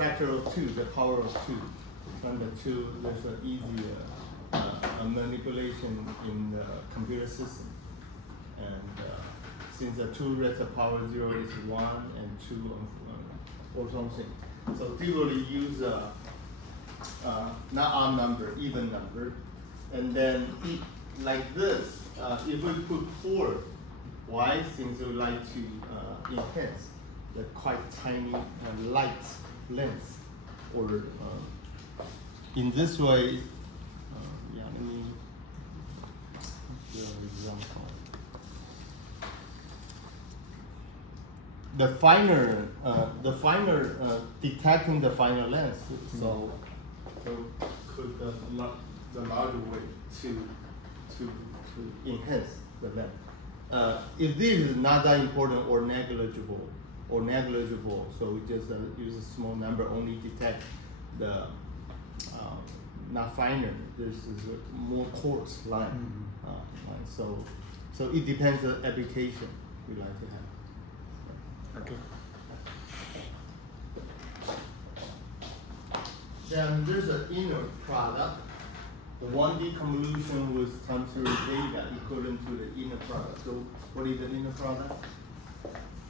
factor of 2, the power of 2. Under 2, there's an easy manipulation in the computer system. And since the 2 raised to the power 0 is 1 and 2 or something. So typically use not odd number, even number. And then like this, if we put 4, why? Since we like to enhance the quite tiny light length, or in this way, yeah, let me give an example. The finer detecting the finer length, so could the larger way to enhance the length. If this is not that important or negligible, so we just use a small number, only detect the not finer. This is a more coarse line. Line. So it depends on the application we like to have. Okay. Then there's an inner product. The 1D convolution with time series data equivalent to the inner product. So what is the inner product?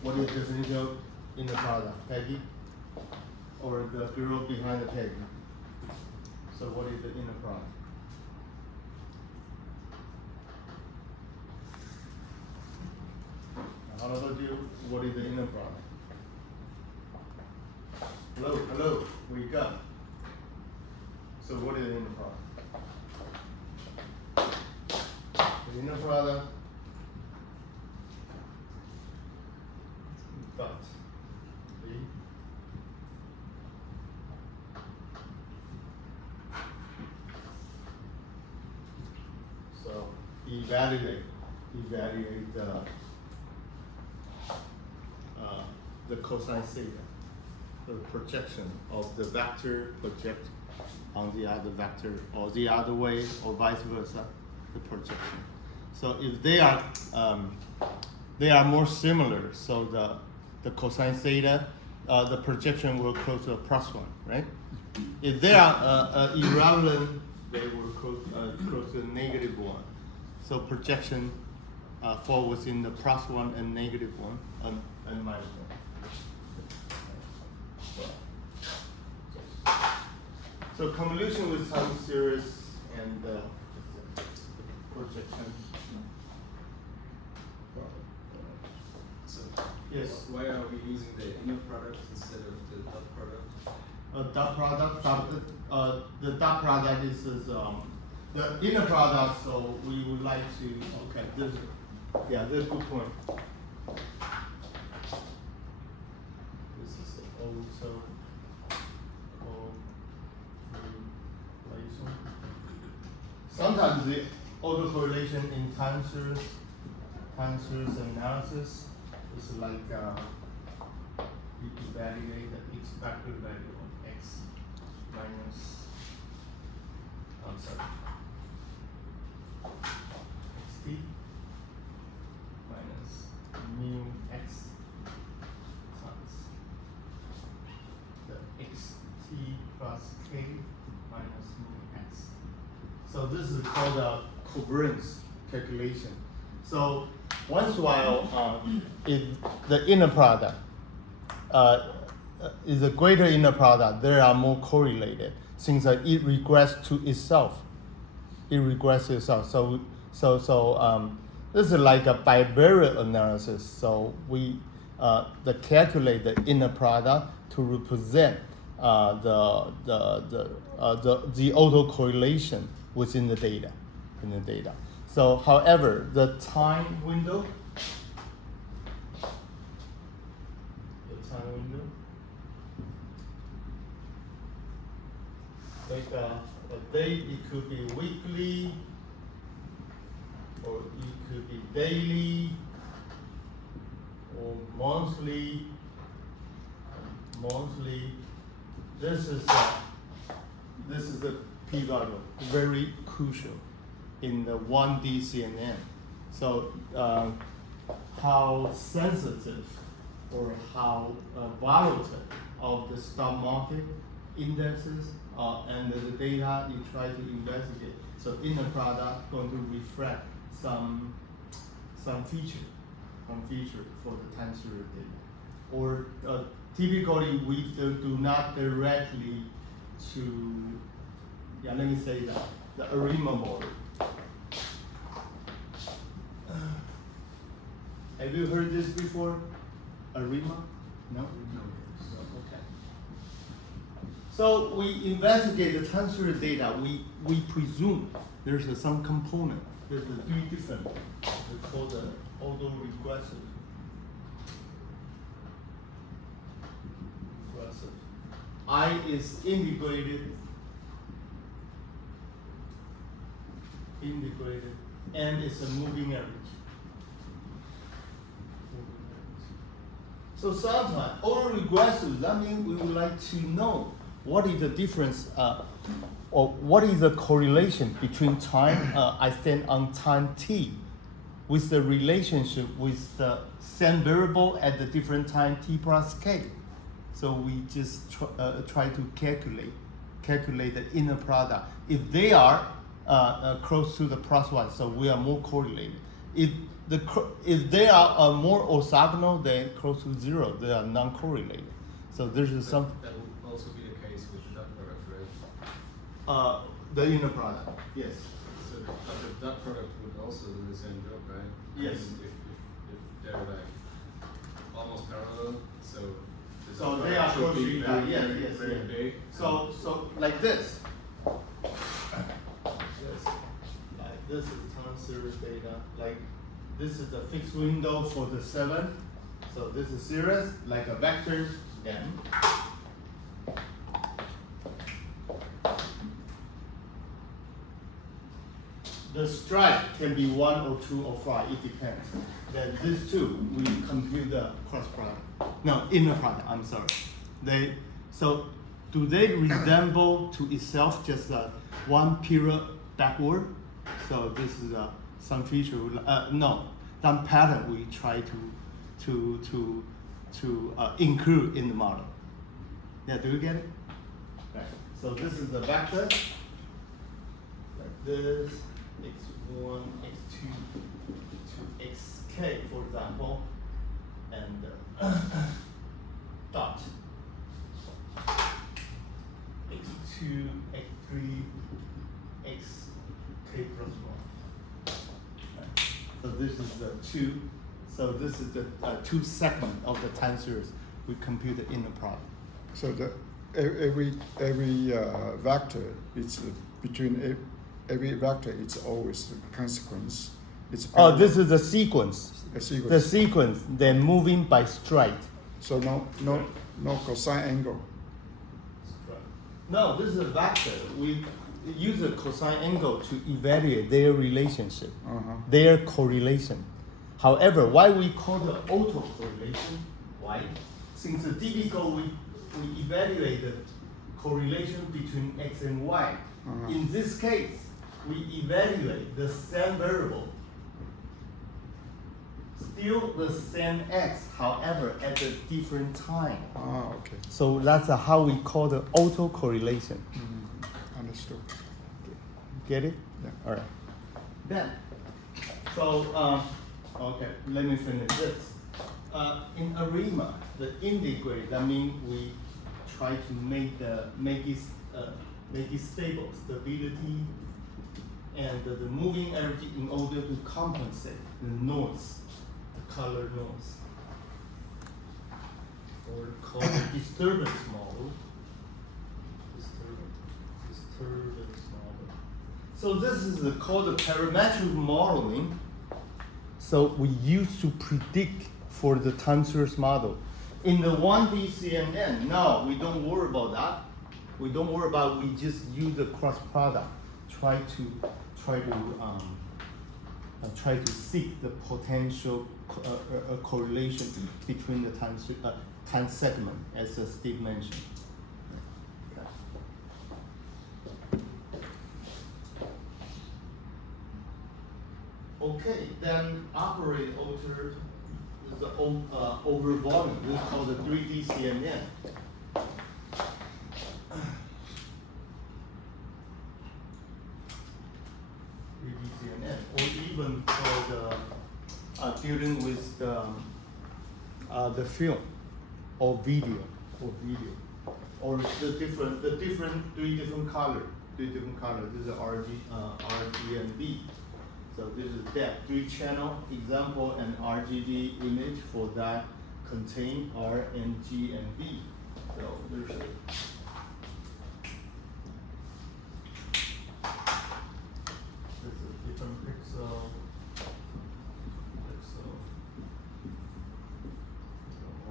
What is the definition of inner product? Peggy? Or the girl behind the Peggy? So what is the inner product? How about you? What is the inner product? Hello, wake up. So what is the inner product? The inner product, dot. See? So evaluate the cosine theta, the projection of the vector project on the other vector, or the other way, or vice versa, the projection. So if they are more similar, so the cosine theta, the projection will close to a +1, right? If they are irrelevant, they will close to -1. So projection fall within the +1 and -1 and -1. So convolution with time series and projection. So yes. Why are we using the inner product instead of the dot product? Dot product. The dot product is the inner product. So we would like to. Okay. There's a good point. This is also correlation. Sometimes the autocorrelation in time series analysis is like you evaluate the expected value of x minus, xt minus mu x times the xt plus k minus mu x. So this is called a covariance calculation. So once in a while, if the inner product is a greater inner product, they are more correlated since it regress to itself. So this is like a bivariate analysis. So we calculate the inner product to represent the autocorrelation within the data. So, however, the time window, like a day, it could be weekly, or it could be daily, or monthly. This is the p-value, very crucial in the 1D CNN. So how sensitive or how volatile of the stock market indexes and the data you try to investigate. So in the product, going to reflect some feature for the time series data. Or typically we do not directly to, let me say that, the ARIMA model. Have you heard this before? ARIMA? No? No. Okay. So we investigate the time series data. We presume there's some component. There's three different. We call the autoregressive. I is integrated, and it's a moving average. So sometimes autoregressive, that means we would like to know what is the difference or what is the correlation between time I stand on time t with the relationship with the same variable at the different time t plus k. So we just try to calculate the inner product. If they are close to the plus one, so we are more correlated. If they are more orthogonal, they're close to zero. They are non-correlated. So there's some. That would also be the case with the dot product, right? The inner product, yes. So the dot product would also do the same job, right? Yes. If they're like almost parallel, so. So they are close to each other. Yes, yes, very yes. big. So like this. Yes. Like this is time series data. Like this is the fixed window for the 7. So this is series like a vector m. The stripe can be 1 or 2 or 5, it depends. Then these two, we compute the cross product. No, inner product, I'm sorry. So do they resemble to itself just one period backward? So this is some feature, no, some pattern we try to include in the model. Yeah, do you get it? Right. So this is the vector, like this. x1, x2 to xk, for example, and dot x2, x3, xk plus 1. Right. So this is the 2. So this is the 2 segment of the time series we computed in the product. So every vector is between every vector is always a consequence. It's this is the sequence. a sequence. The sequence, they're moving by stride. So no cosine angle. No, this is a vector. We use a cosine angle to evaluate their relationship, their correlation. However, why we call the autocorrelation? Why? Since the typical we evaluate the correlation between x and y. In this case, we evaluate the same variable, still the same x, however, at a different time. Okay. So that's how we call the autocorrelation. Understood. Get it? Yeah. All right. Then, so okay, let me finish this. In ARIMA, the integrate, that means we try to make it stable, stability, and the moving energy in order to compensate the noise, the color noise, or called the disturbance model. Disturbance model. So this is called the parametric modeling. So we used to predict for the time series model. In the 1D CNN, no, we don't worry about that. We don't worry about. We just use the cross product. Try to seek the potential correlation between the time segment, as Steve mentioned. Okay, then operate over volume. This is called the 3D CNN. dealing with the film or video or the different three different color. This is RG and B. So this is that 3-channel example and RGB image for that contain R and G and B. So there's a different pixel.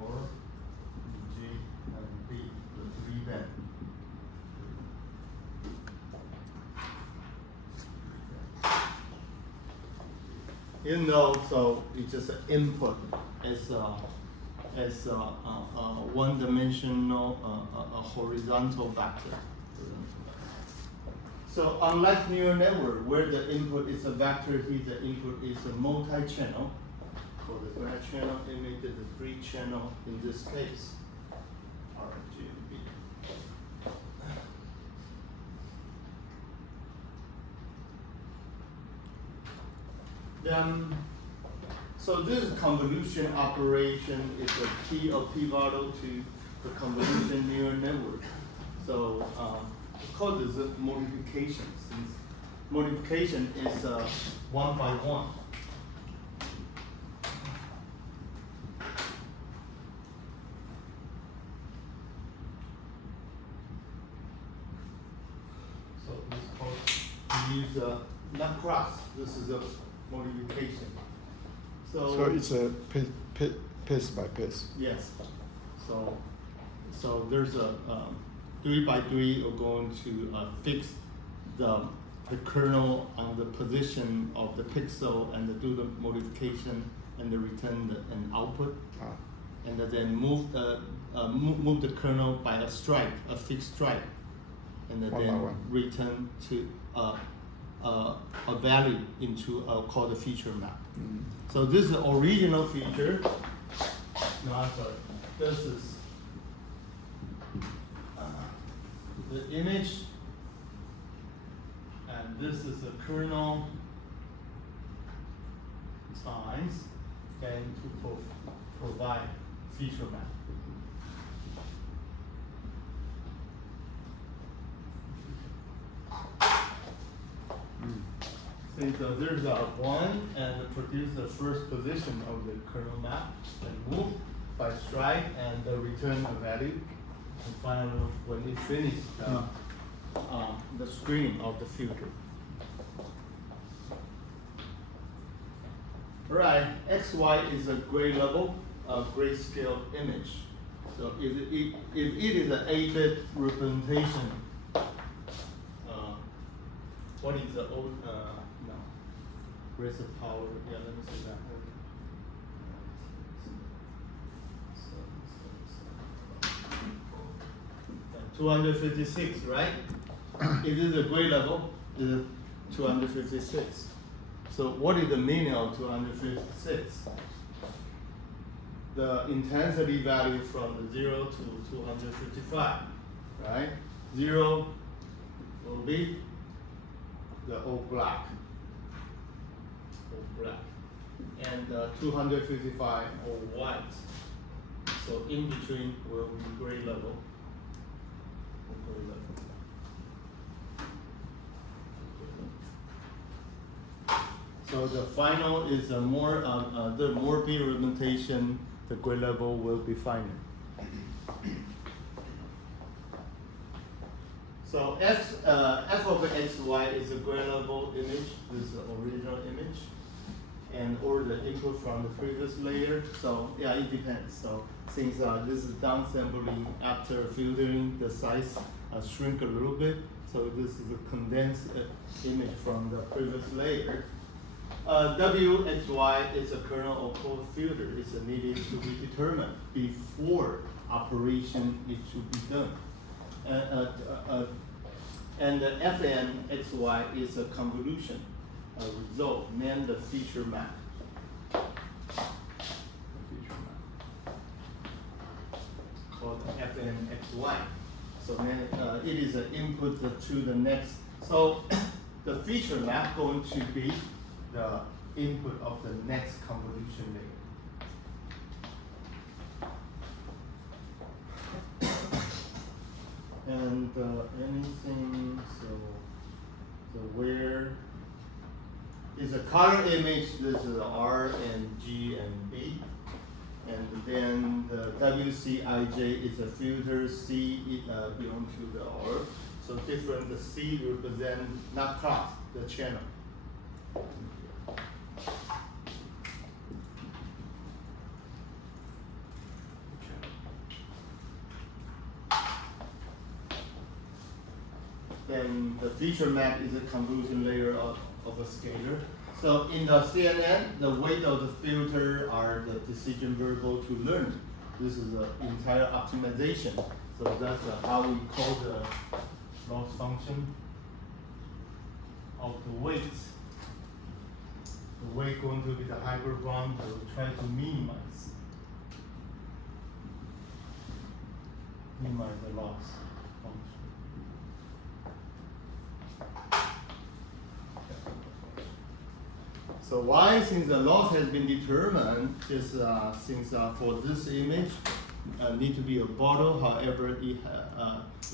Or G and B, the 3 band. So it's just an input as one-dimensional horizontal vector. So unlike neural network, where the input is a vector, here the input is a multi-channel. For the graph channel image is a 3-channel in this case. RGB. Then, so this convolution operation is a key or pivotal to the convolution neural network. So causes modification, since modification is 1 by 1. So this called, we use not cross. This is a modification. So it's a pace by pace. Yes. So there's a 3 by 3 are going to fix the kernel on the position of the pixel and do the modification and return an output, and then move the kernel by a stripe, a fixed stripe, and then return to a value into called the feature map. So this is the original feature. No, I'm sorry. This is the image, and this is the kernel times and to provide feature map. So there's a 1 and produce the first position of the kernel map and move by stripe and return a value. And finally, when it finishes the screening of the filter. Right, XY is a gray level, a grayscale image. So if it is an 8-bit representation, what is the old, no, where's the power? Yeah, let me see that. 256, right? It is a gray level, is 256. So what is the meaning of 256? The intensity value from 0 to 255, right? 0 will be the all black, and 255 all white. So in between will be gray level. So the final is a more the more big representation, the gray level will be finer. So f of xy is a gray level image. This is the original image, and or the input from the previous layer. So yeah, it depends. So since this is downsampling after filtering, the size shrink a little bit. So this is a condensed image from the previous layer. WXY is a kernel or code filter. It's needed to be determined before operation is to be done. And the FNXY is a convolution result, named the feature map. Called FNXY. So then it is an input to the next. So the feature map going to be the input of the next convolution layer. And anything, so where is a color image, this is R and G and B. And then the WCIJ is a filter, C belongs to the R. So different, the C represent not class, the channel. Then the feature map is a convolution layer of a scalar. So in the CNN, the weight of the filter are the decision variable to learn. This is the entire optimization. So that's how we call the loss function of the weight. The weight going to be the hyperbound, so we try to minimize the loss function. So why, since the loss has been determined, just since for this image need to be a bottle, however it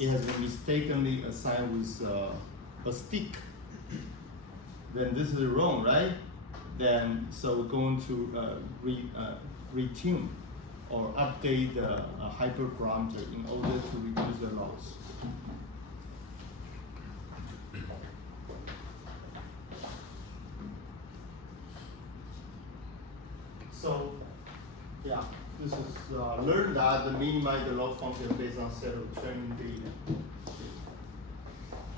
has been mistakenly assigned with a stick, then this is wrong, right? Then so we're going to retune or update the hyperparameter in order to reduce the loss. So, yeah, this is learn that minimize the loss function based on set of training data.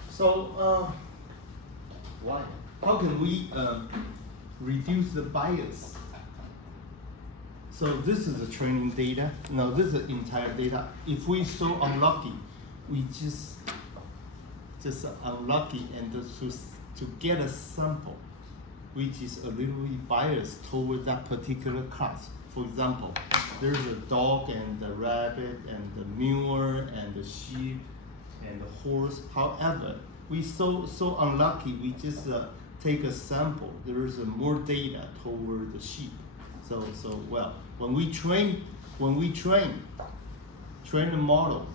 So, why? How can we reduce the bias? So this is the training data. Now this is the entire data. If we so unlucky, we just unlucky and to get a sample which is a little bit biased toward that particular class. For example, there's a dog and the rabbit and the mule and the sheep and the horse. However, we so unlucky, we just take a sample. There is more data toward the sheep. So well, when we train the model,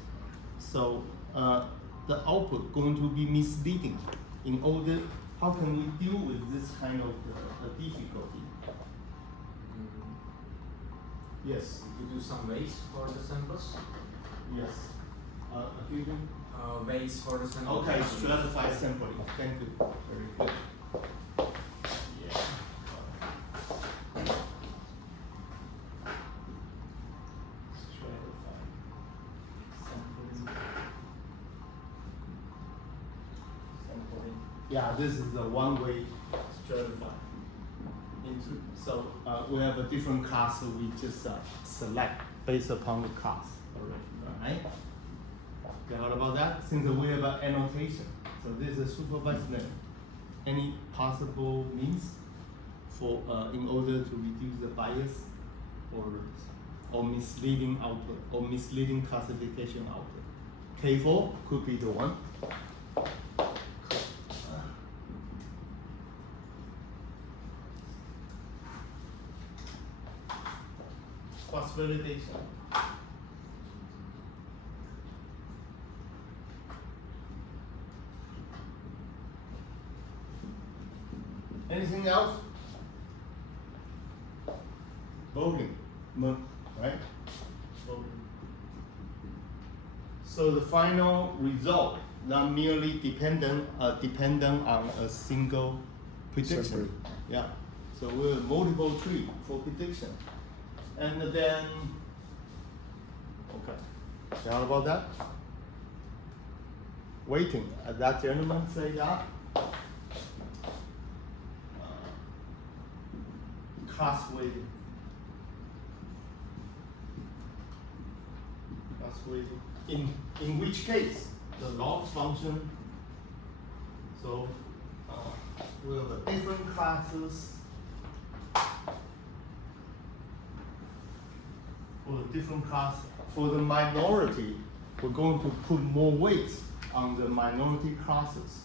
so the output going to be misleading. In order, how can we deal with this kind of difficulty? Yes. You do some weights for the samples? Yes. Again? Weights for the samples. Okay, stratified sampling. Thank you. Very good. Yeah. Stratified sampling. Yeah, this is the one-way stratify. So we have a different class, so we just select based upon the class already, right? Okay, what about that? Since we have an annotation, so this is a supervised learning. Any possible means for in order to reduce the bias or misleading output or misleading classification output? K4 could be the one. Cross validation. Anything else? Voting, right? Voting. So the final result not merely dependent on a single prediction. Separate. Yeah. So we're multiple tree for prediction. And then, okay, how about that? Waiting, that gentleman say that. Class weighting. Class weighting. In which case, the loss function, so we have different classes. For the different class, for the minority, we're going to put more weight on the minority classes.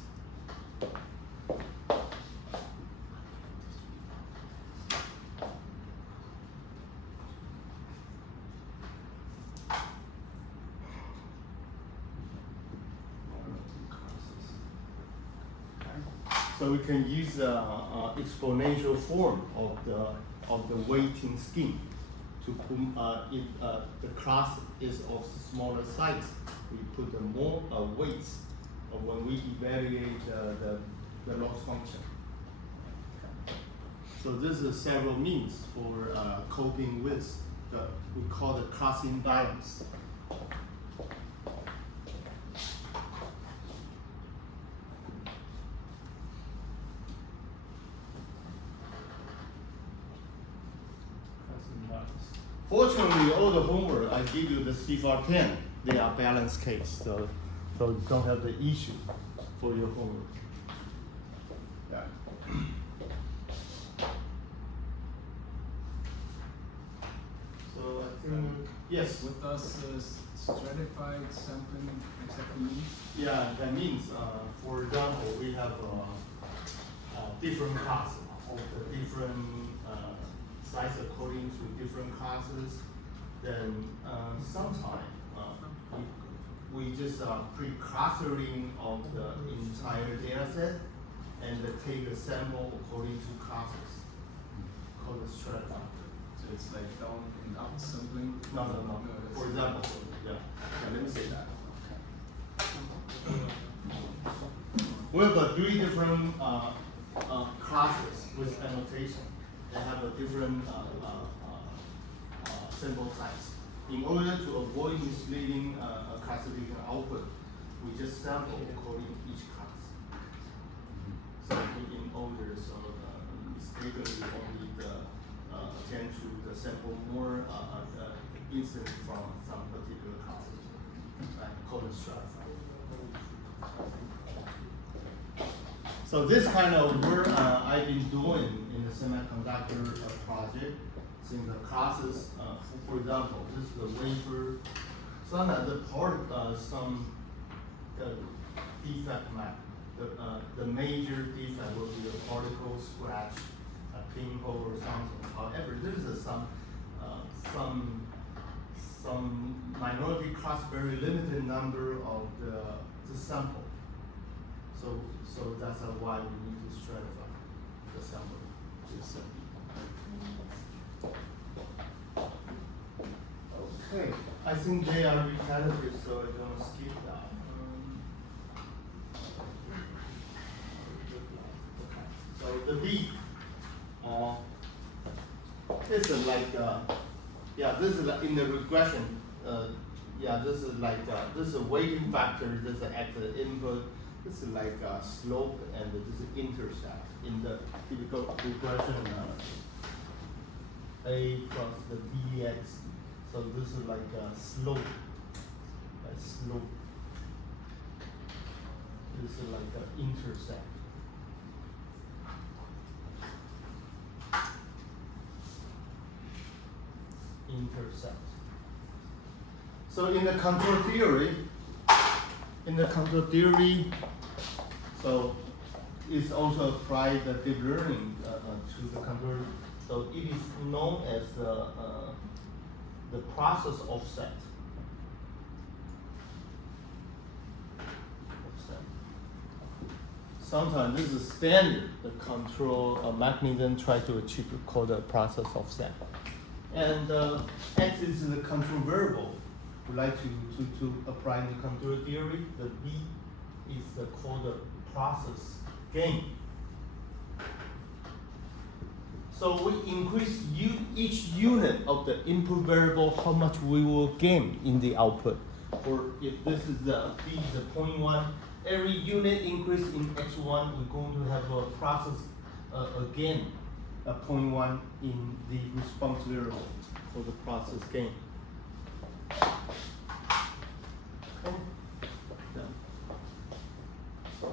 So we can use exponential form of the weighting scheme to put, if the class is of smaller size, we put the more weights when we evaluate the loss function. So this is several means for coping with we call the class imbalance. Fortunately, all the homework I give you the CFAR 10, they are balanced case, so you don't have the issue for your homework. Yeah. So I think yes. What does stratified sampling exactly mean? Yeah, that means, for example, we have different classes of the different size according to different classes. Then sometimes we just pre-clustering of the entire data set and take a sample according to classes called the stratified. So it's like down and up sampling? No. For example, yeah. Let me say that. We have 3 different classes with annotation. They have a different sample size. In order to avoid misleading classification output, we just sample according to each class. So in order, so mistakenly only tend to the sample more instance from some particular classes, right? Called stratified. So this kind of work I've been doing in the semiconductor project, since the classes, for example, this is the wafer. Sometimes the part, some defect map. The major defect will be a particle scratch, a pinhole or something. However, there is some minority class, very limited number of the sample. So that's why we need to stratify the sample. Okay, I think they are repetitive, so I'm gonna skip that. So the B, this is like, this is like in the regression. This is like this is a weighting factor. This is active input. This is like slope, and this is intercept in the typical regression. A plus the bx. So this is like a slope. This is like an intercept. So in the control theory, so it's also applied the deep learning to the control. So it is known as the process offset. Sometimes this is standard. The control mechanism try to achieve called the process offset. And X is the control variable. We like to apply the control theory. The B is called the process gain. So we increase each unit of the input variable, how much we will gain in the output. Or if this is the B is the 0.1, every unit increase in X1, we're going to have a process again, a 0.1 in the response variable for the process gain. Okay. Done. So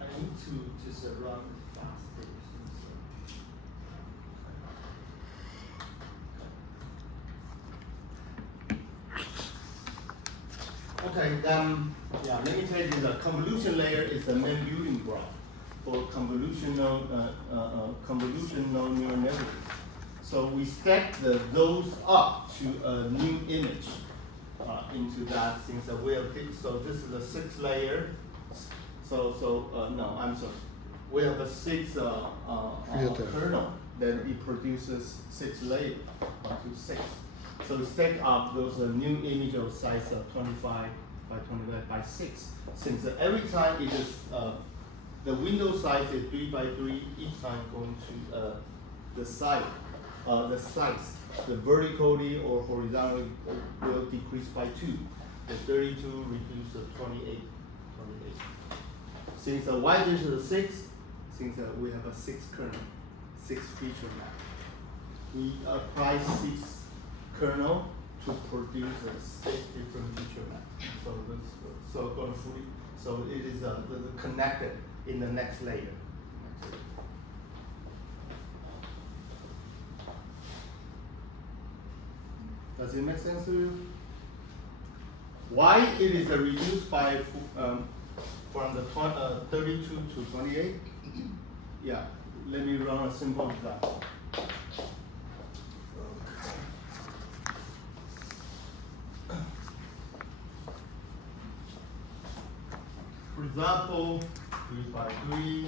I need to just run faster. Okay, then let me tell you the convolution layer is the main building block for convolutional neural network. So we stack those up to a new image into that since we have so this is a 6 layer. No, I'm sorry. We have a 6 Filter. kernel, then it produces 6 layers, 1, 2, 6. So we stack up those new image of size 25 by 25 by 6. Since every time it is the window size is 3 by 3, each time going to the size, the vertically or horizontally will decrease by 2. The 32 reduce to 28. Since the y dish is 6, since we have a 6 kernel, 6 feature map, we apply 6 kernel to produce a 6 different feature map. So it is connected in the next layer. Does it make sense to you? Why it is reduced by from the 32 to 28? Yeah, let me run a simple example. For example, 3 by 3.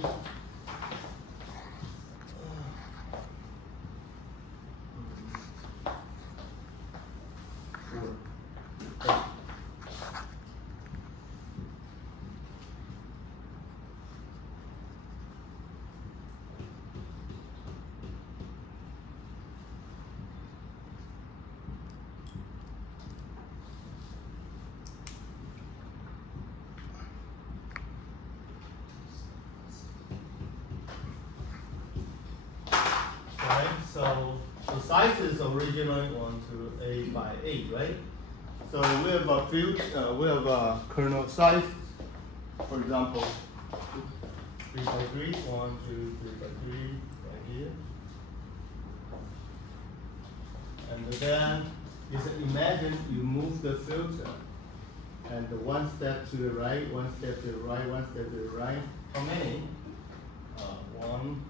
Right, so the size is originally 8 by 8, right? So we have a field, we have a kernel size, for example, 3 by 3, 1, 2, 3 by 3, right here. And then imagine you move the filter, and one step to the right, one step to the right, one step to the right. How many? 1,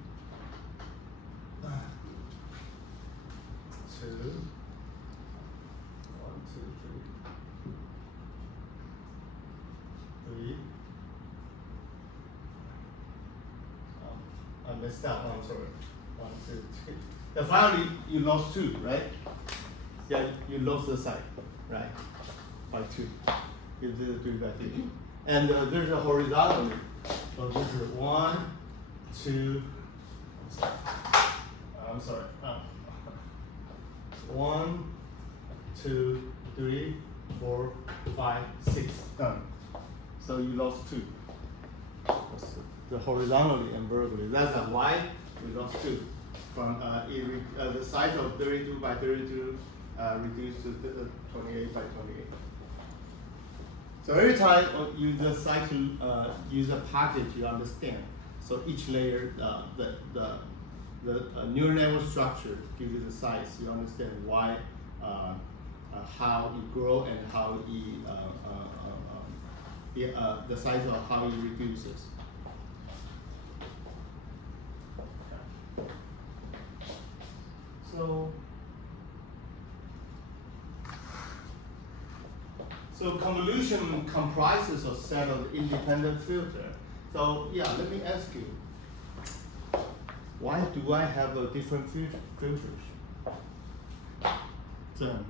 2, 1, 2, 3, 3. I messed up. I'm sorry. 1, 2, 3. And finally, you lost 2, right? Yeah, you lost the side, right? By 2. You did a 3 by 3. And there's a horizontal. So this is 1, 2. I'm sorry. 1, 2, 3, 4, 5, 6. Done. So you lost 2. The horizontally and vertically. That's why we lost 2. From the size of 32 by 32 reduced to 28 by 28. So every time you just cycle use a package, you understand. So each layer, the neural network structure gives you the size. You understand why, how it grows and how the size of how it reduces. So convolution comprises a set of independent filters. So yeah, let me ask you, why do I have a different filters? Then,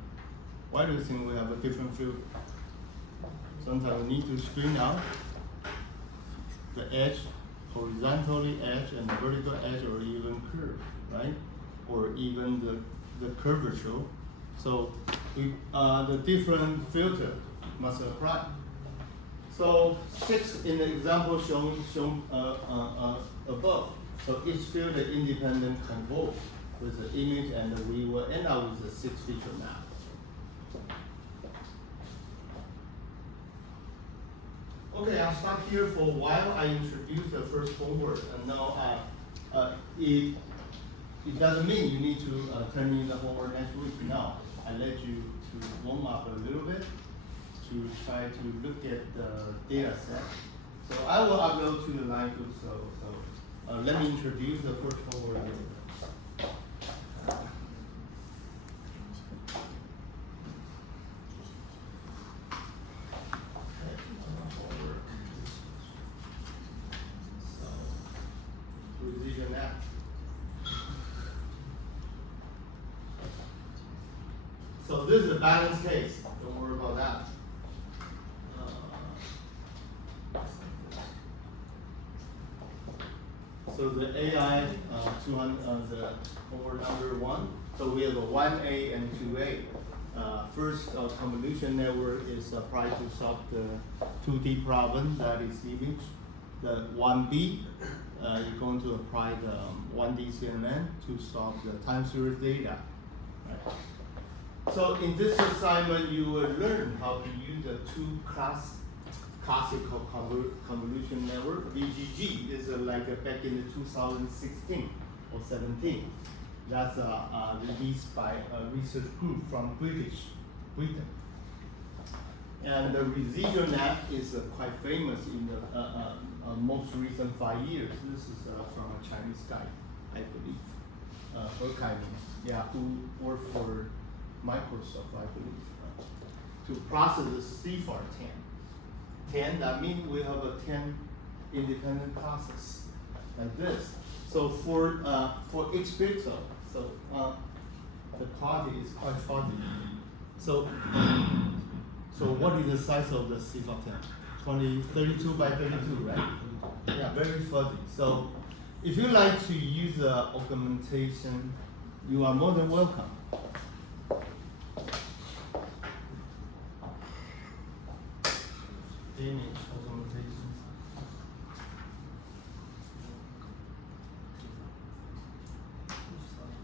why do you think we have a different filter? Sometimes we need to screen out the edge, horizontally edge and the vertical edge, or even curve, right? Or even the curvature. So the different filter must apply. So 6 in the example shown above. So each filter independent convolve with the image, and we will end up with a 6 feature map. Okay, I'll stop here for a while. I introduce the first homework, and now it doesn't mean you need to turn in the homework next week. No, I let you to warm up a little bit to try to look at the data set. So I will upload to the line group. So let me introduce the first homework. So this is a balanced case. Don't worry about that. So the AI 200, the over number one. So we have a 1A and 2A. First convolution network is applied to solve the 2D problem, that is image. The 1B, you're going to apply the 1D CNN to solve the time series data. Right? So in this assignment, you will learn how to use the classical convolution network. VGG is like back in the 2016 or 17. That's released by a research group from Britain. And the residual net is quite famous in the most recent 5 years. This is from a Chinese guy, I believe, yeah, who worked for Microsoft, I believe, to process the CFAR 10. 10, that means we have a 10 independent process, like this. So for each pixel, so the quality is quite fuzzy. So what is the size of the CFAR 10? 32 by 32, right? Yeah, very fuzzy. So if you like to use augmentation, you are more than welcome. Image augmentation.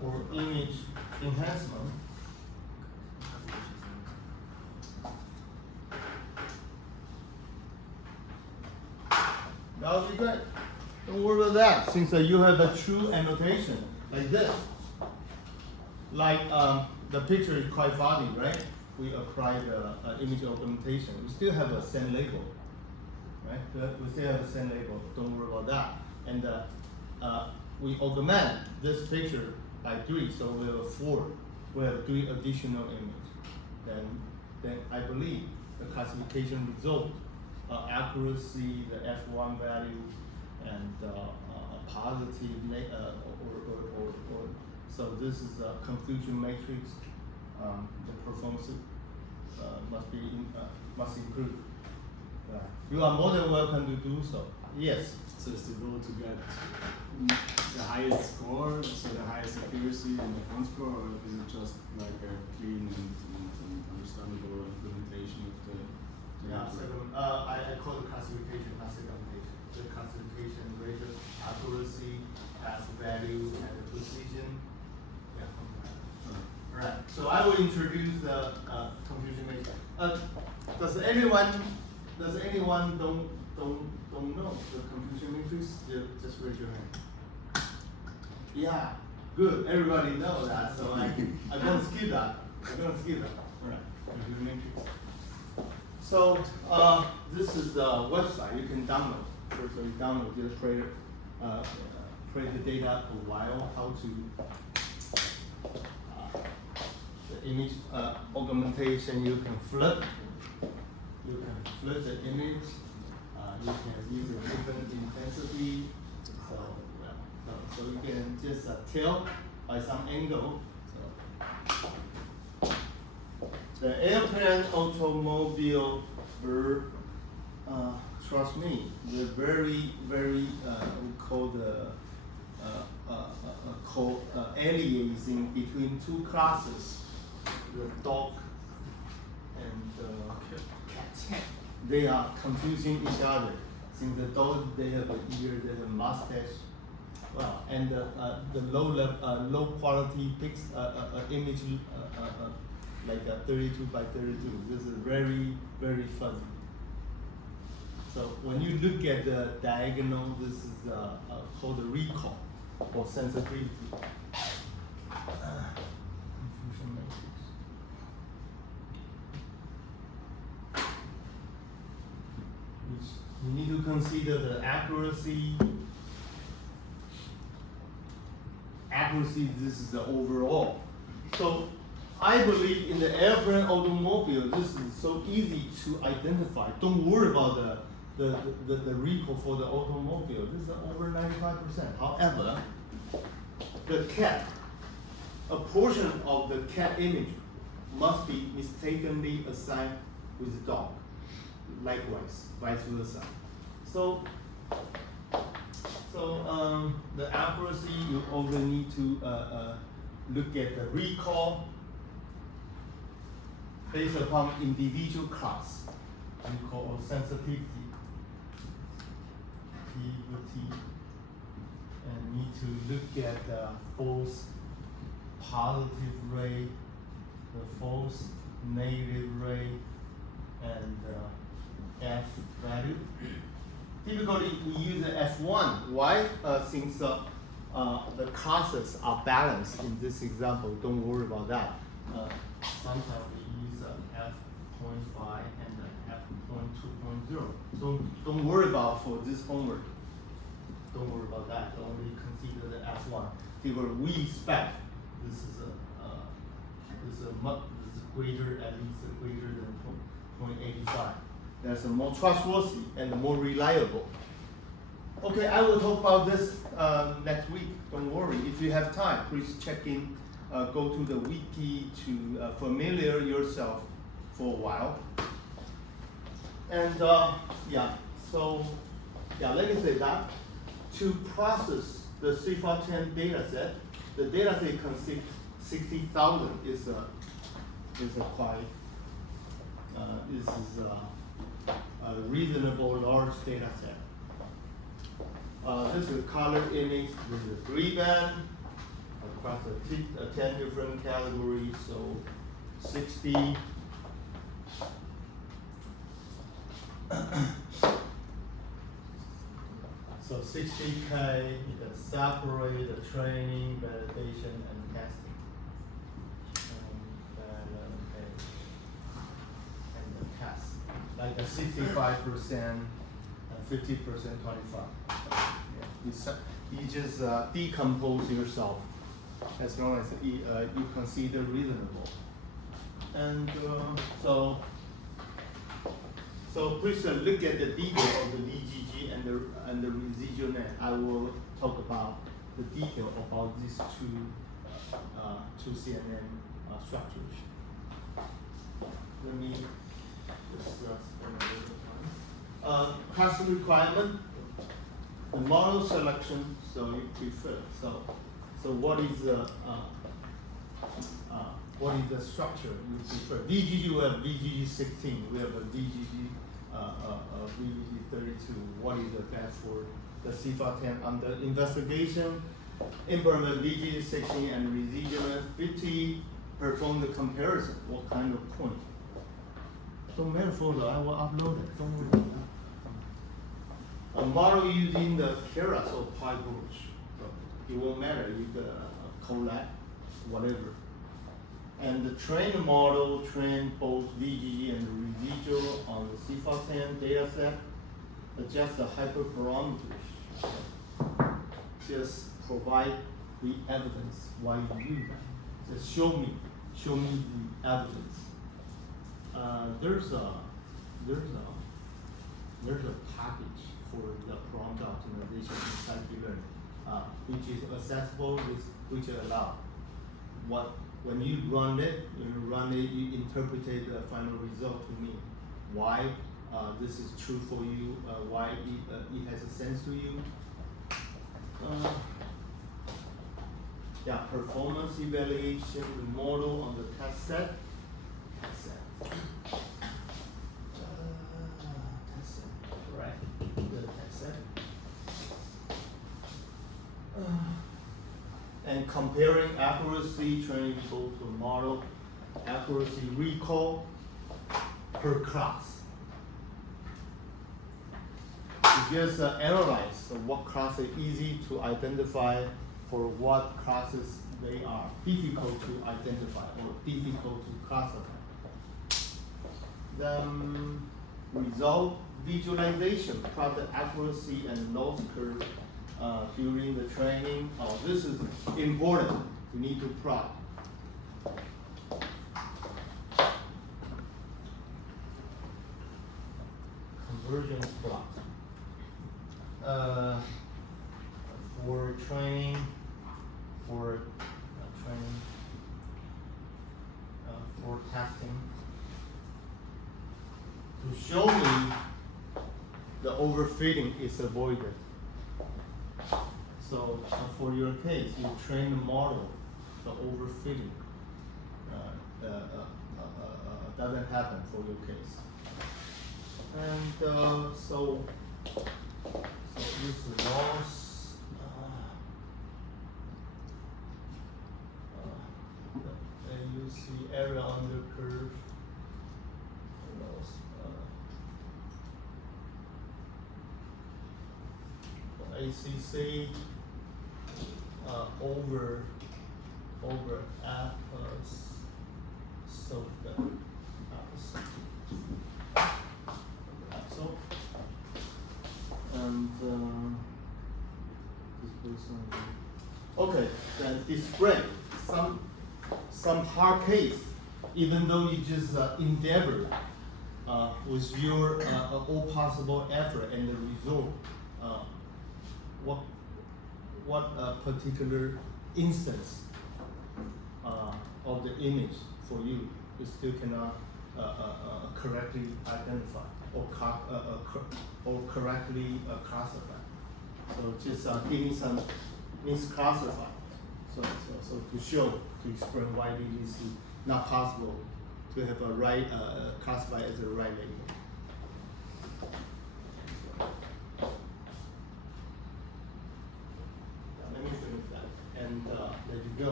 Or image enhancement. That would be great. Don't worry about that, since you have a true annotation like this. Like the picture is quite fuzzy, right? We apply the image augmentation. We still have a send label, right? We still have a send label. Don't worry about that. And we augment this picture by 3, so we have 4. We have 3 additional images. Then I believe the classification result, accuracy, the F1 value, and a positive or so this is a confusion matrix. The performance must improve. You are more than welcome to do so. Yes. So is the goal to get the highest score, so the highest accuracy and the font score, or is it just like a clean and understandable implementation of the Yeah, I call it classification, not segmentation. The classification ratio, accuracy, has value, and the precision. Yeah. Alright, so I will introduce the confusion matrix. Does anyone don't know the confusion matrix? Just raise your hand. Yeah, good. Everybody knows that, so I'm gonna skip that. Alright, confusion matrix. So this is the website you can download. First, you download, just create the data a while, how to the image augmentation. You can flip the image. You can use a different intensity. So you can just tilt by some angle. The airplane, automobile, bird, trust me, they're very, we call the aliasing between 2 classes, the dog and the cat. They are confusing each other. Since the dog, they have an ear, they have a mustache. Well, and the low quality image, like a 32 by 32. This is very, very fuzzy. So when you look at the diagonal, this is called the recall or sensitivity. Confusion matrix. You need to consider the accuracy. This is the overall. So I believe in the airplane automobile, this is so easy to identify. Don't worry about the recall for the automobile. This is over 95%. However, the cat, a portion of the cat image must be mistakenly assigned with dog. Likewise, vice versa. So the accuracy, you only need to look at the recall based upon individual class, recall or sensitivity, and need to look at the false positive rate, the false negative rate, and F value. Typically, we use the F1. Why? Since the classes are balanced in this example, don't worry about that. Sometimes we use F.5 and F.2.0. So don't worry about for this homework. Don't worry about that. Only consider the F1. Typically, we expect this is greater, at least greater than 0.85. That's more trustworthy and more reliable. Okay, I will talk about this next week. Don't worry. If you have time, please check in. Go to the wiki to familiar yourself for a while. And let me say that to process the CIFAR-10 data set, the data set consists 60,000 is quite a reasonable large data set. This is color image with the 3-band across 10 different categories, so 60. So 60K, you can separate the training, validation, and testing. And the test. Like a 65% and 50%, 25. You just decompose yourself as long as you consider reasonable. And so please look at the detail of the DGG and the residual net. I will talk about the detail about these two CNN structures. Let me just spend a little time. Class requirement, the model selection. So you prefer. So what is the structure you prefer? DGG we have DGG 16. We have a DGG DGG 32. What is the best for the CIFAR-10 under investigation? Implement DGG 16 and residual 50. Perform the comparison. What kind of point? So mail folder, I will upload it. Don't worry about that. A model using the Keras or PyTorch. It won't matter. You get a collab, whatever. And the trained model train both VGG and residual on the CIFAR-10 data set. Adjust the hyperparameters. Just provide the evidence why you do that. Just show me the evidence. There's a package for the prompt optimization in scikit-learn, which is accessible, which allow when you run it, you interpret the final result to mean why this is true for you, why it has a sense to you. Performance evaluation, the model on the test set. Right, the test set. And comparing accuracy, training both to model, accuracy recall per class. You just analyze what class is easy to identify for what classes they are difficult to identify or difficult to classify. Then result visualization, plot the accuracy and loss curve during the training. This is important. You need to plot. Conversion plot. For training, for to show me the overfitting is avoided. So for your case, you train the model, the overfitting doesn't happen for your case. And so this loss, and you see area under curve. Loss, ACC over apples, so the apples. So and this person. Okay, then display some hard case, even though you just endeavor with your all possible effort and the result. What particular instance of the image for you still cannot correctly identify or correctly classify. So just give me some misclassify. So to show, to explain why it is not possible to have a right classified as a right label. Let me finish that and let you go.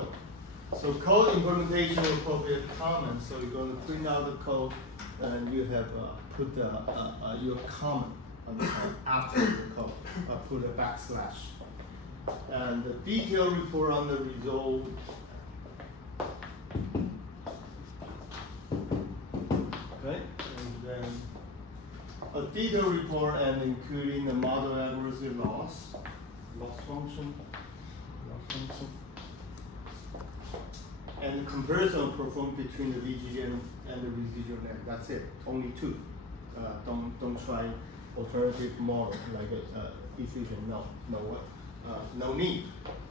So code implementation will probably be common. So you're going to print out the code and you have put your comment on the code after the code, put a backslash. And the detailed report on the result. Okay, and then a detailed report and including the model accuracy loss function, and comparison performed between the VGG and the residual length. That's it. Only two. Don't try alternative model like diffusion. No need.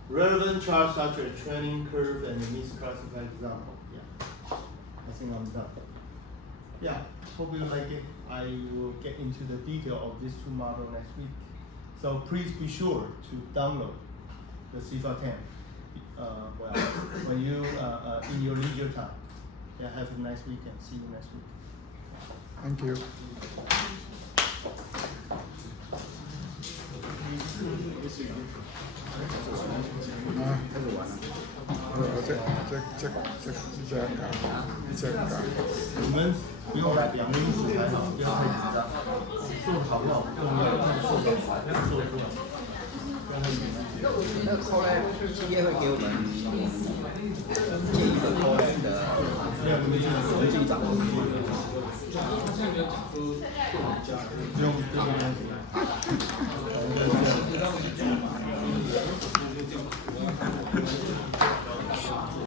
Relevant charts such as training curve and misclassified example. Yeah, I think I'm done. Yeah, hope you like it. I will get into the detail of these two models next week. So please be sure to download the CIFA 10. When you in your leisure time. Yeah, have a nice weekend. See you next week. Thank you.你们不用2个因素还好，不要太紧张，做得好不好不重要，做得好，做出来。那后来企业会给我们建议的后来的文件档。不用